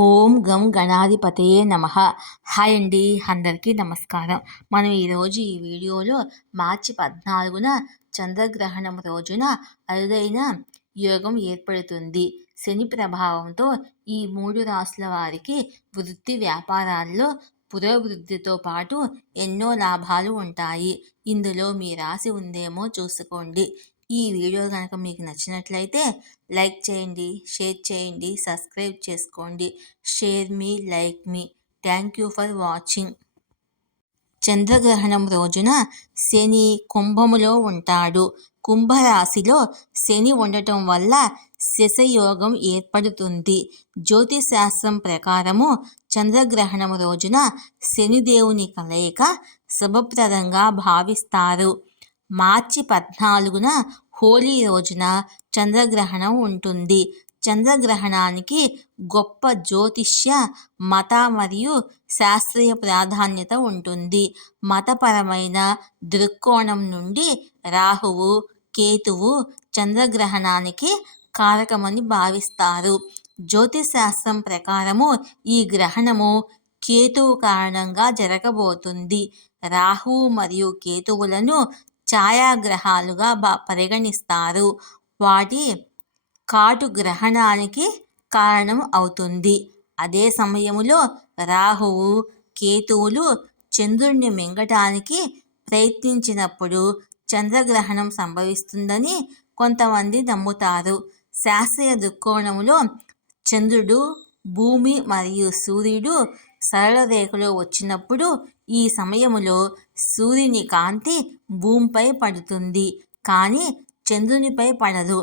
ఓం గం గణాధిపతయే నమః. హాయ్ అండి, అందరికీ నమస్కారం. మనం ఈరోజు ఈ వీడియోలో మార్చి 14న చంద్రగ్రహణం రోజున అరుదైన యోగం ఏర్పడుతుంది. శని ప్రభావంతో ఈ 3 రాశుల వారికి వృత్తి వ్యాపారాల్లో పురోభివృద్ధితో పాటు ఎన్నో లాభాలు ఉంటాయి. ఇందులో మీ రాశి ఉందేమో చూసుకోండి. ఈ వీడియో కనుక మీకు నచ్చినట్లయితే లైక్ చేయండి, షేర్ చేయండి, సబ్స్క్రైబ్ చేసుకోండి. Share me, like me. Thank you for watching. చంద్రగ్రహణం రోజున శని కుంభములో ఉంటాడు. కుంభరాశిలో శని ఉండటం వల్ల శశయోగం ఏర్పడుతుంది. జ్యోతిశాస్త్రం ప్రకారము చంద్రగ్రహణం రోజున శనిదేవుని కలయిక శుభప్రదంగా భావిస్తారు. మార్చి 14న హోలీ రోజున చంద్రగ్రహణం ఉంటుంది. చంద్రగ్రహణానికి గొప్ప జ్యోతిష్య, మత మరియు శాస్త్రీయ ప్రాధాన్యత ఉంటుంది. మతపరమైన దృక్కోణం నుండి రాహువు, కేతువు చంద్రగ్రహణానికి కారకమని భావిస్తారు. జ్యోతిశాస్త్రం ప్రకారము ఈ గ్రహణము కేతువు కారణంగా జరగబోతుంది. రాహువు మరియు కేతువులను ఛాయాగ్రహాలుగా పరిగణిస్తారు. వాటి కాటు గ్రహణానికి కారణం అవుతుంది. అదే సమయంలో రాహువు, కేతువులు చంద్రుణ్ణి మింగటానికి ప్రయత్నించినప్పుడు చంద్రగ్రహణం సంభవిస్తుందని కొంతమంది నమ్ముతారు. శాస్త్రీయ దృక్కోణంలో చంద్రుడు, భూమి మరియు సూర్యుడు సరళ రేఖలో వచ్చినప్పుడు ఈ సమయంలో సూర్యుని కాంతి భూమిపై పడుతుంది, కానీ చంద్రునిపై పడదు.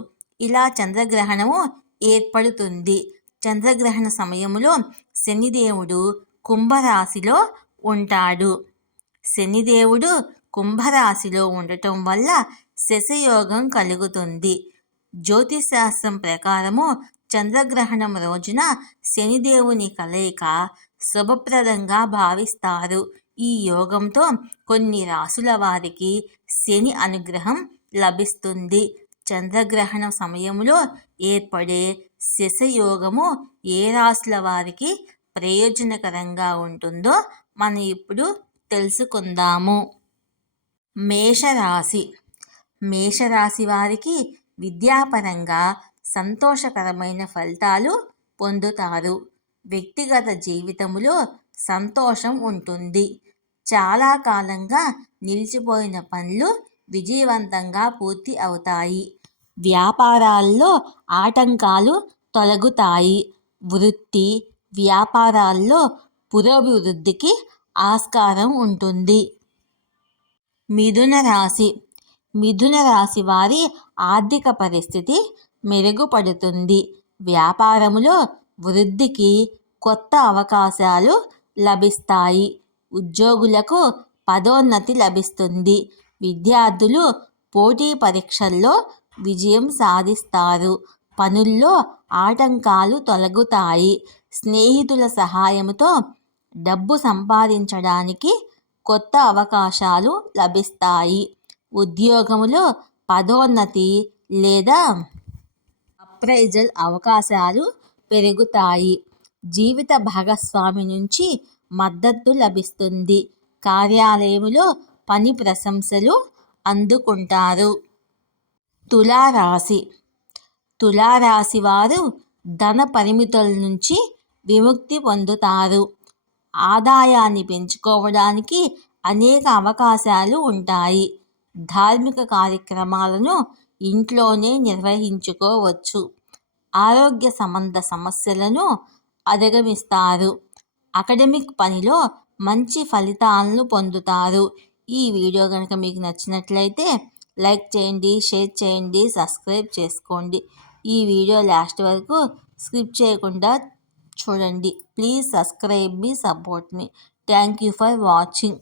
ఇలా చంద్రగ్రహణము ఏర్పడుతుంది. చంద్రగ్రహణ సమయంలో శనిదేవుడు కుంభరాశిలో ఉంటాడు. శనిదేవుడు కుంభరాశిలో ఉండటం వల్ల శశయోగం కలుగుతుంది. జ్యోతిశాస్త్రం ప్రకారము చంద్రగ్రహణం రోజున శనిదేవుని కలయిక శుభప్రదంగా భావిస్తారు. ఈ యోగంతో కొన్ని రాసుల వారికి శని అనుగ్రహం లభిస్తుంది. చంద్రగ్రహణ సమయంలో ఏర్పడే శశయోగము ఏ రాశుల వారికి ప్రయోజనకరంగా ఉంటుందో మనం ఇప్పుడు తెలుసుకుందాము. మేషరాశి. మేషరాశి వారికి విద్యాపరంగా సంతోషకరమైన ఫలితాలు పొందుతారు. వ్యక్తిగత జీవితంలో సంతోషం ఉంటుంది. చాలా కాలంగా నిలిచిపోయిన పనులు విజయవంతంగా పూర్తి అవుతాయి. వ్యాపారాల్లో ఆటంకాలు తొలగుతాయి. వృత్తి వ్యాపారాల్లో పురోభివృద్ధికి ఆస్కారం ఉంటుంది. మిథున రాశి. మిథున రాశి వారి ఆర్థిక పరిస్థితి మెరుగుపడుతుంది. వ్యాపారములో వృద్ధికి కొత్త అవకాశాలు లభిస్తాయి. ఉద్యోగులకు పదోన్నతి లభిస్తుంది. విద్యార్థులు పోటీ పరీక్షల్లో విజయం సాధిస్తారు. పనుల్లో ఆటంకాలు తొలగుతాయి. స్నేహితుల సహాయంతో డబ్బు సంపాదించడానికి కొత్త అవకాశాలు లభిస్తాయి. ఉద్యోగంలో పదోన్నతి లేదా అప్రైజల్ అవకాశాలు పెరుగుతాయి. జీవిత భాగస్వామి నుంచి మద్దతు లభిస్తుంది. కార్యాలయంలో పని ప్రశంసలు అందుకుంటారు. తులారాశి. తులారాశి వారు ధన పరిమితుల నుంచి విముక్తి పొందుతారు. ఆదాయాన్ని పెంచుకోవడానికి అనేక అవకాశాలు ఉంటాయి. ధార్మిక కార్యక్రమాలను ఇంట్లోనే నిర్వహించుకోవచ్చు. ఆరోగ్య సంబంధ సమస్యలను అధిగమిస్తారు. అకాడమిక్ పనిలో మంచి ఫలితాలను పొందుతారు. ఈ వీడియో కనుక మీకు నచ్చినట్లయితే లైక్ చేయండి, షేర్ చేయండి, సబ్స్క్రైబ్ చేసుకోండి. ఈ వీడియో లాస్ట్ వరకు స్కిప్ చేయకుండా చూడండి. Please subscribe me, support me. Thank you for watching.